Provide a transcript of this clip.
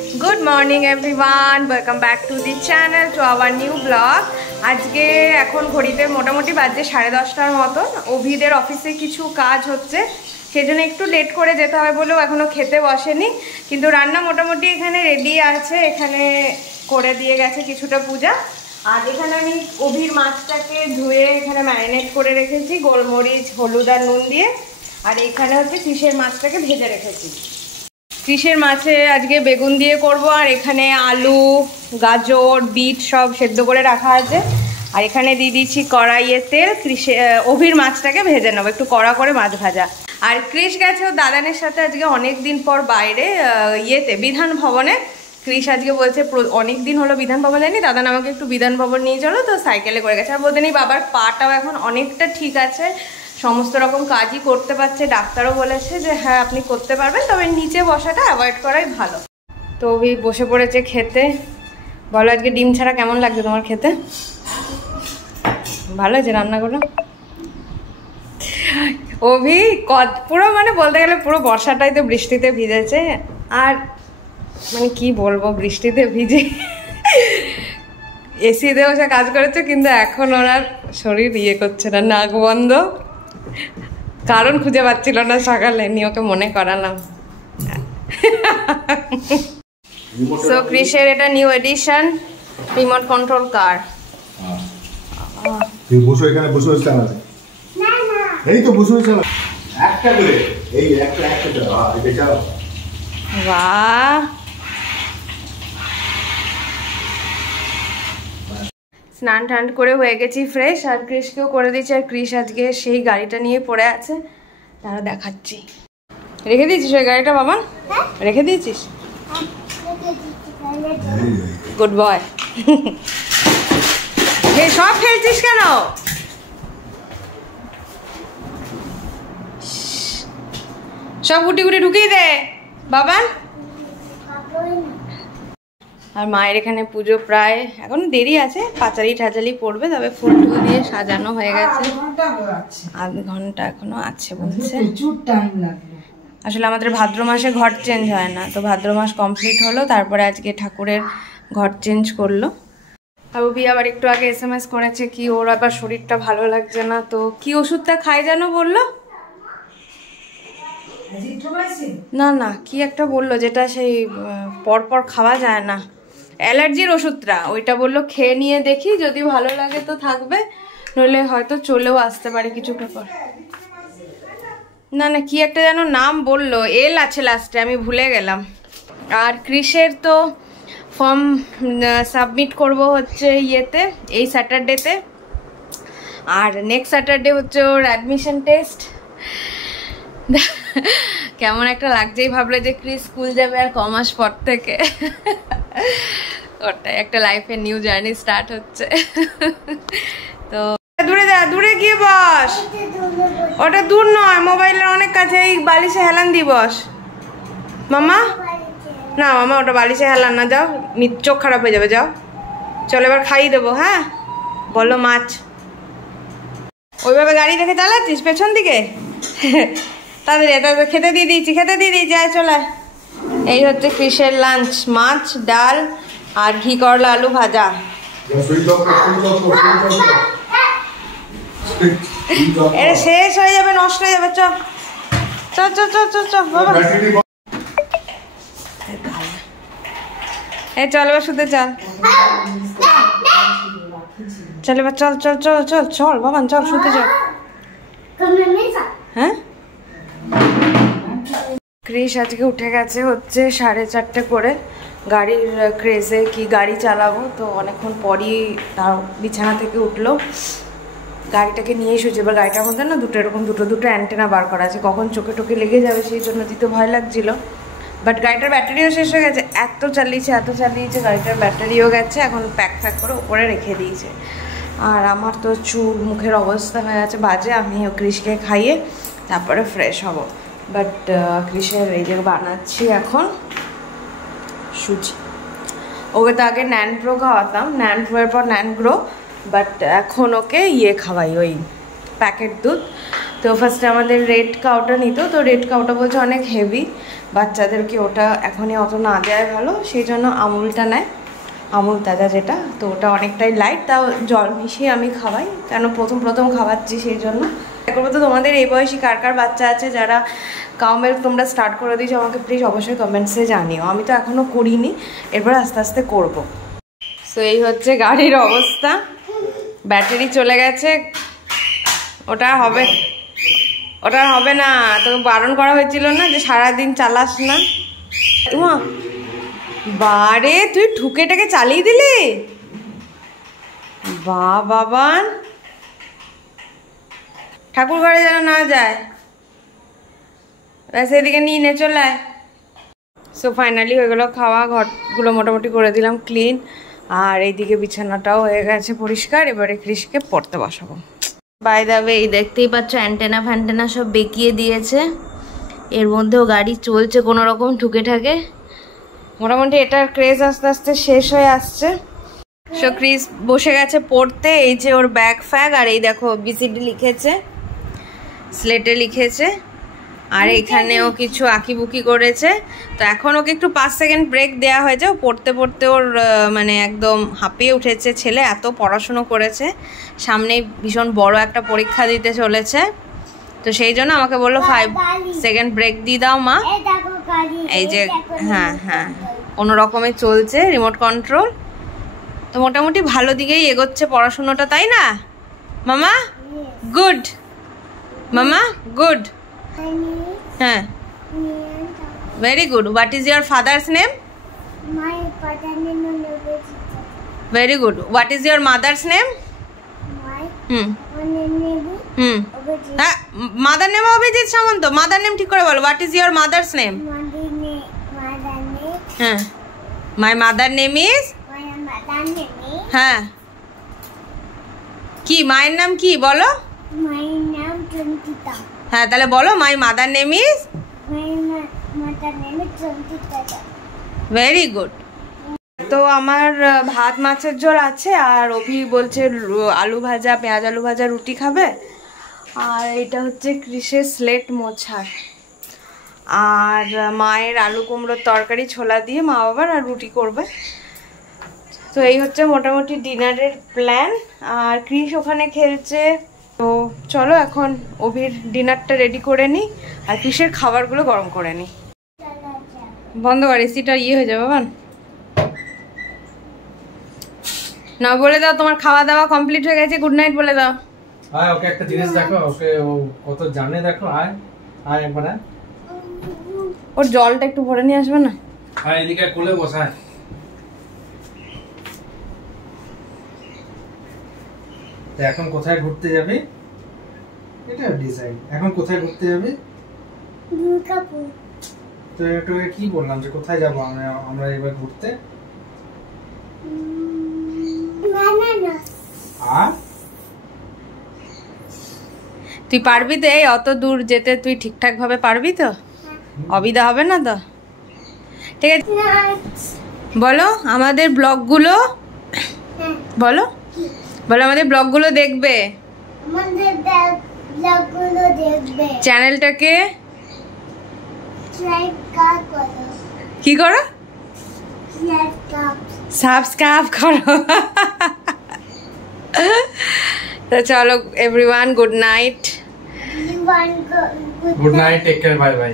Good morning everyone, welcome back to the channel, to our new vlog. আজকে এখন ঘড়িতে মোটামুটি বাজে 10:30টার মতন। অভিদের অফিসে কিছু কাজ হচ্ছে, সেজন্য একটু লেট করে যেতে হবে বলেও এখনো খেতে বসেনি, কিন্তু রান্না মোটামুটি এখানে রেডি আছে। এখানে করে দিয়ে গেছে কিছুটা পূজা। আর এখানে আমি অভির মাছটাকে ধুয়ে এখানে ম্যারিনেট করে রেখেছি গোলমরিচ, হলুদ আর নুন দিয়ে। আর এখানে হচ্ছে ফিশের মাছটাকে ভেজে রেখেছি। ফিশের মাছে আজকে বেগুন দিয়ে করব, আর এখানে আলু, গাজর, বিট সব সেদ্ধ করে রাখা আছে। আর এখানে দিয়ে দিচ্ছি কড়াইয়ে তেল। অভির মাছটাকে ভেজে নেবো, একটু কড়া করে মাছ ভাজা। আর ক্রিশ গেছে ও দাদানের সাথে আজকে অনেক দিন পর বাইরে বিধান ভবনে। ক্রিশ আজকে বলছে অনেক দিন হলো বিধান ভবন যায়নি, দাদান আমাকে একটু বিধান ভবন নিয়ে চলো, তো সাইকেলে করে গেছে। আর বলতে নেই বাবার পাটাও এখন অনেকটা ঠিক আছে, সমস্ত রকম কাজই করতে পারছে। ডাক্তারও বলেছে যে হ্যাঁ আপনি করতে পারবেন, তবে নিচে বসাটা অ্যাভয়েড করাই ভালো। তো অভি বসে পড়েছে খেতে। বলো আজকে ডিম ছাড়া কেমন লাগছে তোমার খেতে? ভালো হয়েছে রান্নাগুলো? অভি পুরো মানে বলতে গেলে পুরো বর্ষাটাই তো বৃষ্টিতে ভিজেছে। আর মানে কি বলবো, বৃষ্টিতে ভিজে এসিতে বসে কাজ করেছে, কিন্তু এখন ওনার শরীর করছে না, নাক বন্ধ। কারণ খুঁজে পাচ্ছিল না, সকালে নিয়ে ওকে মনে করালাম। সো ক্রিশের এটা new addition remote control car. তুই বসো এখানে, বসে চালা। না না এই তো বসে চালা, একটা করে এই একটা চালা, এটা চালা। বাহ, স্নান টান করে হয়ে গেছি ফ্রেশ, আর ক্রিশকেও করে দিয়েছি। আর ক্রিশ আজকে সেই গাড়িটা নিয়ে পড়ে আছে, তারা দেখাচ্ছি। রেখে দিয়েছিস ওই গাড়িটা বাবা? রেখে দিয়েছিস? Good boy. সব ফেলছিস কেন? সব গুটি গুটি ঢুকিয়ে দে বাবা। আর মায়ের এখানে পুজো প্রায় এখনো দেরি আছে, পাঁচালি ঠাচালি পড়বে, তবে ফুল টুল দিয়ে সাজানো হয়ে গেছে। আধ ঘন্টা এখনো আছে বলছে। আসলে আমাদের ভাদ্র মাসে ঘর চেঞ্জ হয় না, তো ভাদ্র মাস কমপ্লিট হলো, তারপরে আজকে ঠাকুরের ঘর চেঞ্জ করলো। আর অভি আবার একটু আগে SMS করেছে কি ওর আবার শরীরটা ভালো লাগছে না, তো কি ওষুধটা খাই যেন বললো? না না কি একটা বললো, যেটা সেই পরপর খাওয়া যায় না, অ্যালার্জির ওষুধটা, ওইটা বললো খেয়ে নিয়ে দেখি, যদি ভালো লাগে তো থাকবে, নইলে হয়তো চলেও আসতে পারে কিছু ব্যাপার। না না কি একটা যেন নাম বললো, এল আছে লাস্টে, আমি ভুলে গেলাম। আর ক্রিশের তো ফর্ম সাবমিট করব হচ্ছে এই স্যাটারডেতে, আর নেক্সট স্যাটারডে হচ্ছে ওর অ্যাডমিশন টেস্ট। কেমন একটা লাগছেই ভাবলে যে ক্রিস স্কুল যাবে আর কমাস পর থেকে, ওটাই একটা লাইফের নিউ জার্নি স্টার্ট হচ্ছে। তো দূরে গিয়ে বস, ওটা দূর নয়, মোবাইলের অনেক কাছে, এই বালিশে হেলান দিয়ে বস। মামা না, মামা ওটা বালিশে হেলান না, যাও চোখ খারাপ হয়ে যাবে, যাও। চল এবার খাইয়ে দেবো। হ্যাঁ বলো মাছ। ওইভাবে গাড়ি দেখে চালাচ্ছিস পেছন দিকে? তাড়াতাড়ি খেতে দিয়ে দিয়েছি, আয় চলে। এই হচ্ছে ক্রিশের লাঞ্চ, মাছ, ডাল আর ঘি করলা আলু ভাজা। এটা শেষ হয়ে যাবে, নষ্ট হয়ে যাবে। চ বাবা, এই চল এবার শুতে চল। চল এবার চল বাবা, চল শুতে চল। হ্যাঁ ক্রিশ আজকে উঠে গেছে হচ্ছে 4:30 করে, গাড়ির ক্রেজে কি গাড়ি চালাবো, তো অনেকক্ষণ পরই তার বিছানা থেকে উঠলো। গাড়িটাকে নিয়ে শুয়েছে। এবার গাড়িটার মধ্যে না দুটো অ্যান্টেনা বার করা আছে, কখন চোখে টোকে লেগে যাবে সেই জন্য দিতে ভয় লাগছিল। বাট গাড়িটার ব্যাটারিও শেষ হয়ে গেছে, এত চালিয়েছে গাড়িটার ব্যাটারিও গেছে। এখন প্যাক করে ওপরে রেখে দিয়েছে। আর আমার তো চুল মুখের অবস্থা হয়ে আছে বাজে, আমি ক্রিশকে খাইয়ে তারপরে ফ্রেশ হব। বাট ক্রিশের এই যে বানাচ্ছি এখন সুজি। ওকে তো আগে ন্যান প্রো খাওয়াতাম, ন্যান প্রোয়ের পর ন্যান গ্রো, বাট এখন ওকে খাওয়াই ওই প্যাকেট দুধ। তো ফার্স্টে আমাদের রেড কাউটা নিত, তো রেড কাউটা বলছে অনেক হেভি, বাচ্চাদেরকে ওটা এখনই অত না দেওয়াই ভালো, সেই জন্য আমুলটা নেয়, আমুল তাজা যেটা, তো ওটা অনেকটাই লাইট, তাও জল মিশিয়ে আমি খাওয়াই, কেন প্রথম খাওয়াচ্ছি সেই জন্য। করবো তো তোমাদের এই বয়সী কার কার বাচ্চা আছে যারা কাউ মিল্ক তোমরা স্টার্ট করে দিয়েছো, আমাকে প্লিজ অবশ্যই কমেন্টসে জানিও। আমি তো এখনও করিনি, এরপর আস্তে আস্তে করবো। সো এই হচ্ছে গাড়ির অবস্থা, ব্যাটারি চলে গেছে, ওটা হবে না, তোকে বারণ করা হয়েছিল না যে সারাদিন চালাস না। বারে তুই ঠুকেটাকে চালিয়ে দিলি, বাবান ঠাকুর ঘরে যেন না যায়, ব্যাস এদিকে নিয়ে নে চলে আয়। সো ফাইনালি হয়ে গেলো খাওয়া, ঘরগুলো মোটামুটি করে দিলাম ক্লিন, আর এইদিকে বিছানাটাও হয়ে গেছে পরিষ্কার। এবারে কৃষিকে পড়তে বসাবো। বাই দ্য ওয়ে, এই দেখতেই পাচ্ছ অ্যান্টেনা ফ্যান্টেনা সব বেঁকিয়ে দিয়েছে, এর মধ্যেও গাড়ি চলছে কোনো রকম ঠুকে ঠাকে। মোটামুটি এটার ক্রেজ আস্তে আস্তে শেষ হয়ে আসছে। সো ক্রিস বসে গেছে পড়তে, এই যে ওর ব্যাগ ফ্যাগ, আর এই দেখো বিসিডি লিখেছে, স্লেটে লিখেছে, আর এখানেও কিছু আঁকিবুকি করেছে। তো এখন ওকে একটু 5 সেকেন্ড ব্রেক দেওয়া হয়েছে, ও পড়তে পড়তে ওর মানে একদম হাঁপিয়ে উঠেছে ছেলে, এত পড়াশুনো করেছে, সামনে ভীষণ বড় একটা পরীক্ষা দিতে চলেছে, তো সেই জন্য আমাকে বললো 5 সেকেন্ড ব্রেক দিয়ে দাও মা। এই যে হ্যাঁ কোনো রকমে চলছে রিমোট কন্ট্রোল। তো মোটামুটি ভালো দিকেই এগোচ্ছে পড়াশুনোটা, তাই না মামা? গুড মামা, গুড। হ্যাঁ, very good. What is your father's name? My father's name is Obejit. Very good. What is your mother's name? My name Obejit. হ্যাঁ, mother name অভিজিৎ সামন্ত। mother name ঠিক করে বলো। What is your mother's name? হ্যাঁ, my mother name is হ্যাঁ, কি মায়ের নাম কি বলো? My name Chantita. হ্যাঁ, তাহলে বলো my mother name is My mother name is Chantita. Very good. তো আমার ভাত মাছের ঝোল আছে, আর অভি বলছে আলু ভাজা, পেঁয়াজ আলু ভাজা রুটি খাবে, আর এটা হচ্ছে কৃষের স্লেট মোছার, আর মায়ের আলু কুমড়োর তরকারি ছোলা দিয়ে মা বাবার আর রুটি করবে। তো এই হচ্ছে মোটামুটি ডিনারের প্ল্যান, আর কৃষ ওখানে খেলছে। তো চলো এখন অভির ডিনারটা রেডি করে নিই, আর কৃষের খাবারগুলো গরম করে নিই। বন্ধ কর, এসিটা হয়ে যাবে বাবান। না বলে দাও তোমার খাওয়া দাওয়া কমপ্লিট হয়ে গেছে, গুড নাইট বলে দাও। আয় ওকে একটা জিনিস দেখো, ওকে ও কত জানে দেখো। আয় আয় একবার আয়, ওর জলটা একটু ভরে নিয়ে আসবে না? আয় এদিকে কোলে বসায়। তো এখন কোথায় ঘুরতে যাবে? এটা ডিজাইন। এখন কোথায় ঘুরতে যাবে? দুর্গাপুর। তো একটু কি বললাম যে কোথায় যাব আমরা এবার ঘুরতে? তুই পারবি তো এই অত দূর যেতে? তুই ঠিকঠাক ভাবে পারবি তো? অবিধা হবে না তো? ঠিক আছে, বলো আমাদের ব্লগগুলো, বলো বলো আমাদের ব্লগগুলো দেখবে, আমাদের ব্লগগুলো দেখবে, চ্যানেলটাকে করো, কি করো? সাবস্ক্রাইব করো। তো চলো everyone, good night. Good night, take care, bye by.